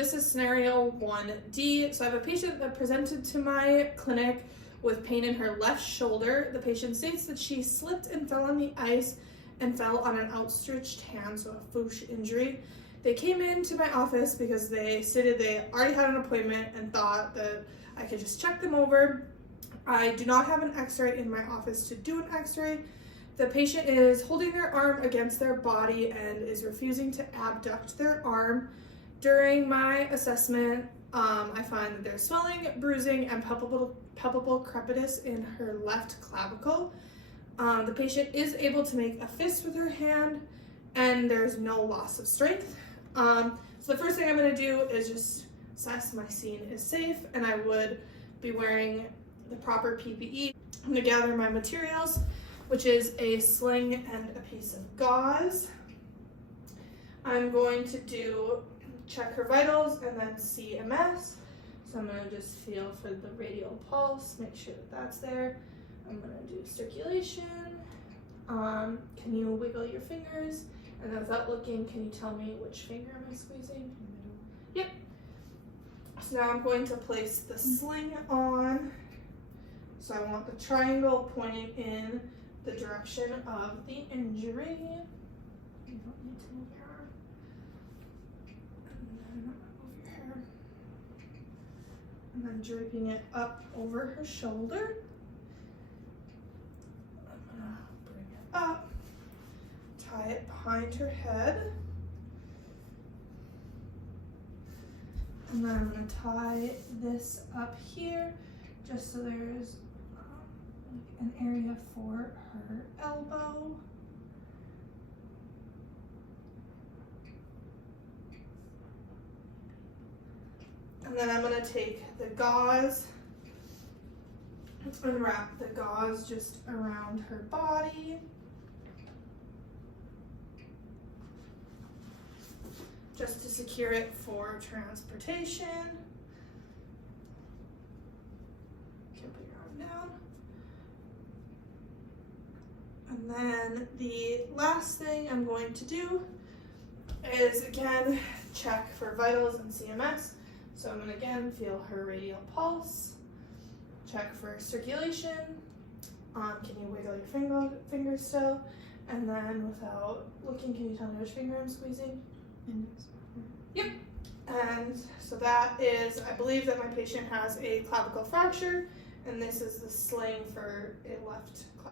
this is scenario 1D. So I have a patient that presented to my clinic with pain in her left shoulder. The patient states that she slipped and fell on the ice and fell on an outstretched hand, so a fouche injury. They came into my office because they stated they already had an appointment and thought that I could just check them over. I do not have an x-ray in my office to do an x-ray. The patient is holding their arm against their body and is refusing to abduct their arm. During my assessment, I find that there's swelling, bruising, and palpable crepitus in her left clavicle. The patient is able to make a fist with her hand, and there's no loss of strength. So the first thing I'm going to do is just assess my scene is safe, and I would be wearing the proper PPE. I'm going to gather my materials, which is a sling and a piece of gauze. I'm going to check her vitals and then CMS. So I'm going to just feel for the radial pulse, make sure that that's there. I'm going to do circulation. Can you wiggle your fingers? And then without looking, can you tell me which finger am I squeezing? Yep. So now I'm going to place the sling on. So I want the triangle pointing in the direction of the injury. You don't need to move your arm. And then move your hair. And then draping it up over her shoulder. I'm gonna bring it up, tie it behind her head. And then I'm gonna tie this up here just so there's an area for her elbow. And then I'm going to take the gauze and wrap the gauze just around her body. Just to secure it for transportation. You can put your arm down. And then the last thing I'm going to do is again check for vitals and CMS. So I'm going to again feel her radial pulse, check for circulation. Can you wiggle your fingers still? And then without looking, can you tell me which finger I'm squeezing? Index. Yep. And so that is, I believe that my patient has a clavicle fracture, and this is the sling for a left